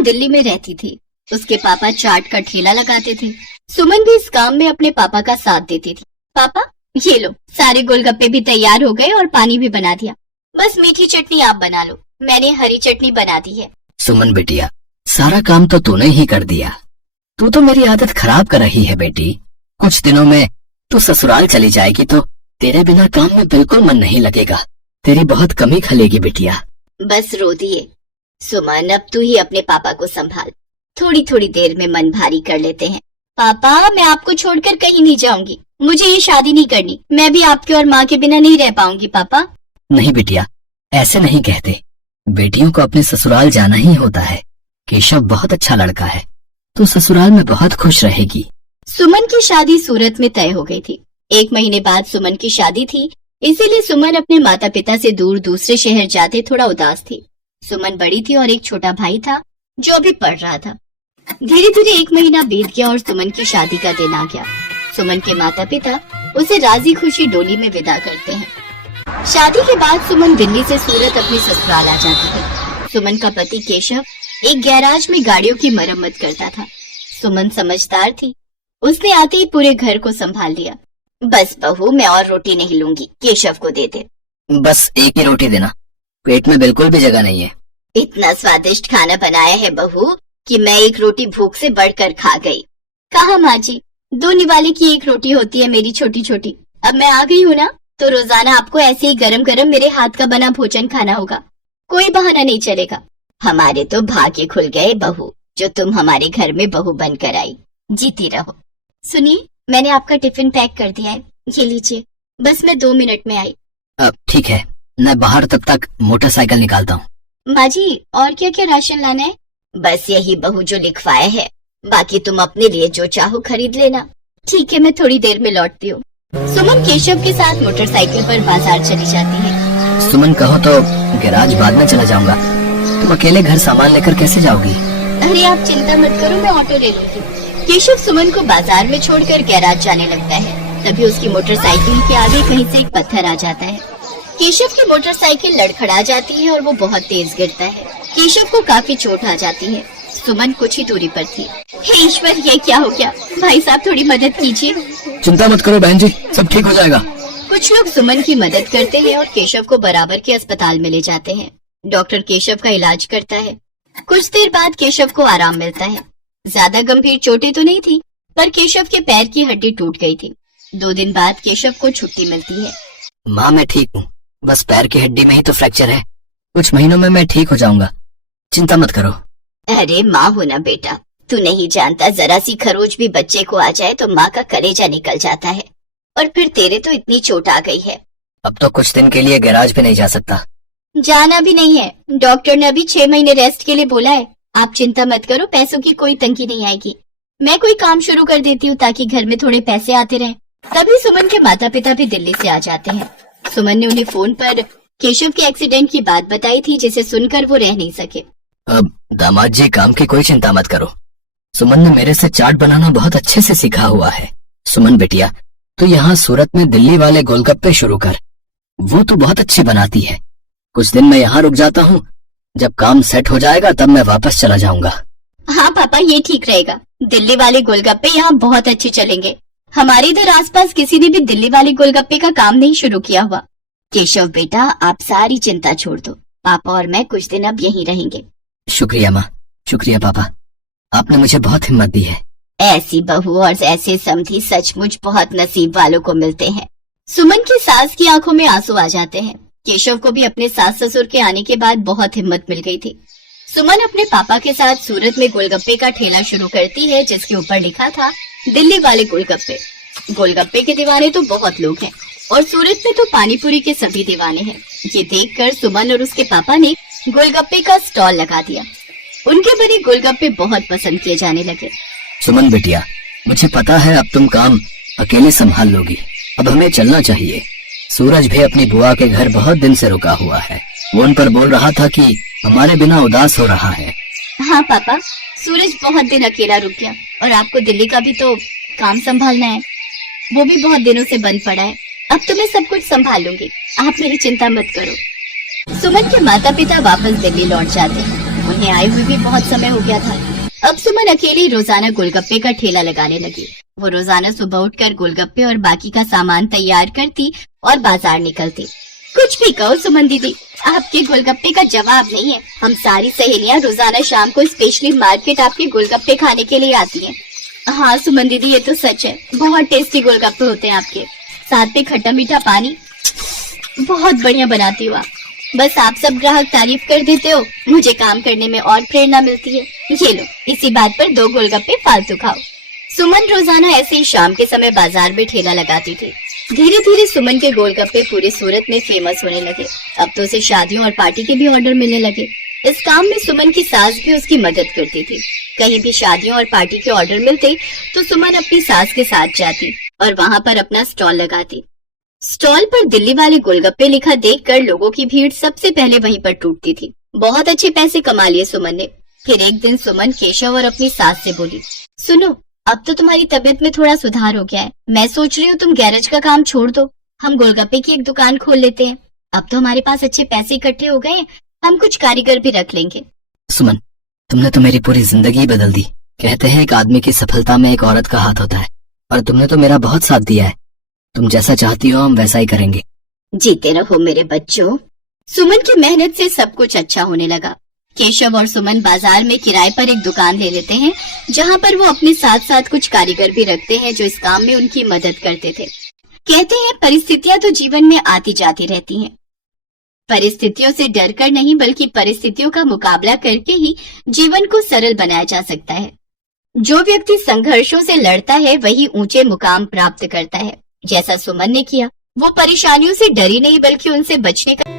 सुमन दिल्ली में रहती थी। उसके पापा चाट का ठेला लगाते थे। सुमन भी इस काम में अपने पापा का साथ देती थी। पापा ये लो, सारे गोलगप्पे भी तैयार हो गए और पानी भी बना दिया। बस मीठी चटनी आप बना लो, मैंने हरी चटनी बना दी है। सुमन बिटिया, सारा काम तो तूने ही कर दिया। तू तो मेरी आदत खराब कर रही है बेटी। कुछ दिनों में तू ससुराल चली जाएगी तो तेरे बिना काम में बिल्कुल मन नहीं लगेगा। तेरी बहुत कमी खलेगी बिटिया। बस रो दिए। सुमन अब तू ही अपने पापा को संभाल, थोड़ी थोड़ी देर में मन भारी कर लेते हैं। पापा मैं आपको छोड़कर कहीं नहीं जाऊंगी, मुझे ये शादी नहीं करनी। मैं भी आपके और माँ के बिना नहीं रह पाऊंगी पापा। नहीं बिटिया, ऐसे नहीं कहते। बेटियों को अपने ससुराल जाना ही होता है। केशव बहुत अच्छा लड़का है, तू ससुराल में बहुत खुश रहेगी। सुमन की शादी सूरत में तय हो गई थी। 1 महीने बाद सुमन की शादी थी, इसीलिए सुमन अपने माता पिता से दूर दूसरे शहर जाते थोड़ा उदास थी। सुमन बड़ी थी और एक छोटा भाई था जो अभी पढ़ रहा था। धीरे धीरे 1 महीना बीत गया और सुमन की शादी का दिन आ गया। सुमन के माता पिता उसे राजी खुशी डोली में विदा करते हैं। शादी के बाद सुमन दिल्ली से सूरत अपने ससुराल आ जाती है। सुमन का पति केशव एक गैराज में गाड़ियों की मरम्मत करता था। सुमन समझदार थी, उसने आते ही पूरे घर को संभाल लिया। बस बहू मैं और रोटी नहीं लूंगी, केशव को दे दे। बस एक ही रोटी देना, पेट में बिल्कुल भी जगह नहीं है। इतना स्वादिष्ट खाना बनाया है बहू कि मैं एक रोटी भूख से बढ़कर खा गई। कहा माँ जी, 2 निवाले की 1 रोटी होती है मेरी छोटी छोटी। अब मैं आ गई हूँ ना, तो रोजाना आपको ऐसे ही गरम गरम मेरे हाथ का बना भोजन खाना होगा, कोई बहाना नहीं चलेगा। हमारे तो भाग्य खुल गए बहू, जो तुम हमारे घर में बहू बनकर आई। जीती रहो। सुनिए, मैंने आपका टिफिन पैक कर दिया है, ये लीजिए। बस मैं 2 मिनट में आई। अब ठीक है, मैं बाहर तब तक मोटरसाइकिल निकालता हूँ। माँ जी और क्या क्या राशन लाना है? बस यही बहू जो लिखवाया है, बाकी तुम अपने लिए जो चाहो खरीद लेना। ठीक है, मैं थोड़ी देर में लौटती हूँ। सुमन केशव के साथ मोटरसाइकिल पर बाजार चली जाती है। सुमन कहो तो गैराज बाद में चला जाऊंगा, तुम अकेले घर सामान लेकर कैसे जाओगी? अरे आप चिंता मत करो, मैं ऑटो ले लूंगी। केशव सुमन को बाजार में छोड़कर गैराज जाने लगता है। तभी उसकी मोटरसाइकिल के आगे कहीं से एक पत्थर आ जाता है। केशव की मोटरसाइकिल लड़खड़ा जाती है और वो बहुत तेज गिरता है। केशव को काफी चोट आ जाती है। सुमन कुछ ही दूरी पर थी। हे ईश्वर, ये क्या हो गया? भाई साहब थोड़ी मदद कीजिए। चिंता मत करो बहन जी, सब ठीक हो जाएगा। कुछ लोग सुमन की मदद करते हैं और केशव को बराबर के अस्पताल में ले जाते हैं। डॉक्टर केशव का इलाज करता है। कुछ देर बाद केशव को आराम मिलता है। ज्यादा गंभीर चोटें तो नहीं थी, पर केशव के पैर की हड्डी टूट गई थी। 2 दिन बाद केशव को छुट्टी मिलती है। माँ मैं ठीक हूँ, बस पैर की हड्डी में ही तो फ्रैक्चर है। कुछ महीनों में मैं ठीक हो जाऊंगा, चिंता मत करो। अरे माँ हो ना बेटा, तू नहीं जानता, जरा सी खरोच भी बच्चे को आ जाए तो माँ का कलेजा निकल जाता है। और फिर तेरे तो इतनी चोट आ गई है। अब तो कुछ दिन के लिए गैराज पे नहीं जा सकता। जाना भी नहीं है, डॉक्टर ने अभी 6 महीने रेस्ट के लिए बोला है। आप चिंता मत करो, पैसों की कोई तंगी नहीं आएगी। मैं कोई काम शुरू कर देती हूँ ताकि घर में थोड़े पैसे आते रहें। तभी सुमन के माता पिता भी दिल्ली से आ जाते हैं। सुमन ने उन्हें फोन पर केशव के एक्सीडेंट की बात बताई थी, जिसे सुनकर वो रह नहीं सके। अब दामाद जी, काम की कोई चिंता मत करो। सुमन ने मेरे से चाट बनाना बहुत अच्छे से सीखा हुआ है। सुमन बेटिया, तो यहाँ सूरत में दिल्ली वाले गोलगप्पे शुरू कर, वो तो बहुत अच्छी बनाती है। कुछ दिन मैं यहाँ रुक जाता हूँ, जब काम सेट हो जाएगा तब मैं वापस चला जाऊंगा। हाँ पापा, ये ठीक रहेगा। दिल्ली वाले गोलगप्पे यहाँ बहुत अच्छे चलेंगे। हमारे इधर आसपास किसी ने भी दिल्ली वाले गोलगप्पे का काम नहीं शुरू किया हुआ। केशव बेटा, आप सारी चिंता छोड़ दो, पापा और मैं कुछ दिन अब यहीं रहेंगे। शुक्रिया माँ, शुक्रिया पापा, आपने मुझे बहुत हिम्मत दी है। ऐसी बहू और ऐसे समधी सचमुच बहुत नसीब वालों को मिलते हैं। सुमन की सास की आंखों में आंसू आ जाते हैं। केशव को भी अपने सास ससुर के आने के बाद बहुत हिम्मत मिल गई थी। सुमन अपने पापा के साथ सूरत में गोलगप्पे का ठेला शुरू करती है, जिसके ऊपर लिखा था दिल्ली वाले गोलगप्पे। गोलगप्पे के दीवाने तो बहुत लोग हैं और सूरत में तो पानीपुरी के सभी दीवाने हैं। ये देखकर सुमन और उसके पापा ने गोलगप्पे का स्टॉल लगा दिया। उनके बने गोलगप्पे बहुत पसंद किए जाने लगे। सुमन बेटिया, मुझे पता है अब तुम काम अकेले संभाल लोगी, अब हमें चलना चाहिए। सूरज भी अपनी बुआ के घर बहुत दिन से रुका हुआ है। वो उन पर बोल रहा था कि हमारे बिना उदास हो रहा है। हाँ पापा, सूरज बहुत दिन अकेला रुक गया और आपको दिल्ली का भी तो काम संभालना है, वो भी बहुत दिनों से बंद पड़ा है। अब तो मैं सब कुछ संभाल लूंगी, आप मेरी चिंता मत करो। सुमन के माता पिता वापस दिल्ली लौट जाते हैं। उन्हें आए हुए भी बहुत समय हो गया था। अब सुमन अकेली रोजाना गोलगप्पे का ठेला लगाने लगी। वो रोजाना सुबह उठकर गोलगप्पे और बाकी का सामान तैयार करती और बाजार निकलती। कुछ भी कहो सुमन दीदी, आपके गोलगप्पे का जवाब नहीं है। हम सारी सहेलियां रोजाना शाम को स्पेशली मार्केट आपके गोलगप्पे खाने के लिए आती हैं। हाँ सुमन दीदी, ये तो सच है, बहुत टेस्टी गोलगप्पे होते हैं आपके, साथ में खट्टा मीठा पानी, बहुत बढ़िया बनाती हो आप। बस आप सब ग्राहक तारीफ कर देते हो, मुझे काम करने में और प्रेरणा मिलती है। ये लो, इसी बात पर 2 गोलगप्पे फालतू खाओ। सुमन रोजाना ऐसे ही शाम के समय बाजार में ठेला लगाती थी। धीरे धीरे सुमन के गोलगप्पे पूरे सूरत में फेमस होने लगे। अब तो उसे शादियों और पार्टी के भी ऑर्डर मिलने लगे। इस काम में सुमन की सास भी उसकी मदद करती थी। कहीं भी शादियों और पार्टी के ऑर्डर मिलते तो सुमन अपनी सास के साथ जाती और वहाँ पर अपना स्टॉल लगाती। स्टॉल पर दिल्ली वाले गोलगप्पे लिखा देखकर लोगों की भीड़ सबसे पहले वहीं पर टूटती थी। बहुत अच्छे पैसे कमा लिए सुमन ने। फिर एक दिन सुमन केशव और अपनी सास से बोली, सुनो, अब तो तुम्हारी तबीयत में थोड़ा सुधार हो गया है। मैं सोच रही हूँ तुम गैरेज का काम छोड़ दो, हम गोलगप्पे की एक दुकान खोल लेते हैं। अब तो हमारे पास अच्छे पैसे इकट्ठे हो गए, हम कुछ कारीगर भी रख लेंगे। सुमन, तुमने तो मेरी पूरी जिंदगी बदल दी। कहते हैं एक आदमी की सफलता में एक औरत का हाथ होता है, और तुमने तो मेरा बहुत साथ दिया है। तुम जैसा चाहती हो हम वैसा ही करेंगे। जीते रहो मेरे बच्चों। सुमन की मेहनत से सब कुछ अच्छा होने लगा। केशव और सुमन बाजार में किराए पर एक दुकान ले लेते हैं, जहाँ पर वो अपने साथ साथ कुछ कारीगर भी रखते हैं जो इस काम में उनकी मदद करते थे। कहते हैं परिस्थितियां तो जीवन में आती जाती रहती हैं। परिस्थितियों से डरकर नहीं बल्कि परिस्थितियों का मुकाबला करके ही जीवन को सरल बनाया जा सकता है। जो व्यक्ति संघर्षों से लड़ता है वही ऊंचे मुकाम प्राप्त करता है, जैसा सुमन ने किया। वो परेशानियों से डरी नहीं बल्कि उनसे बचने का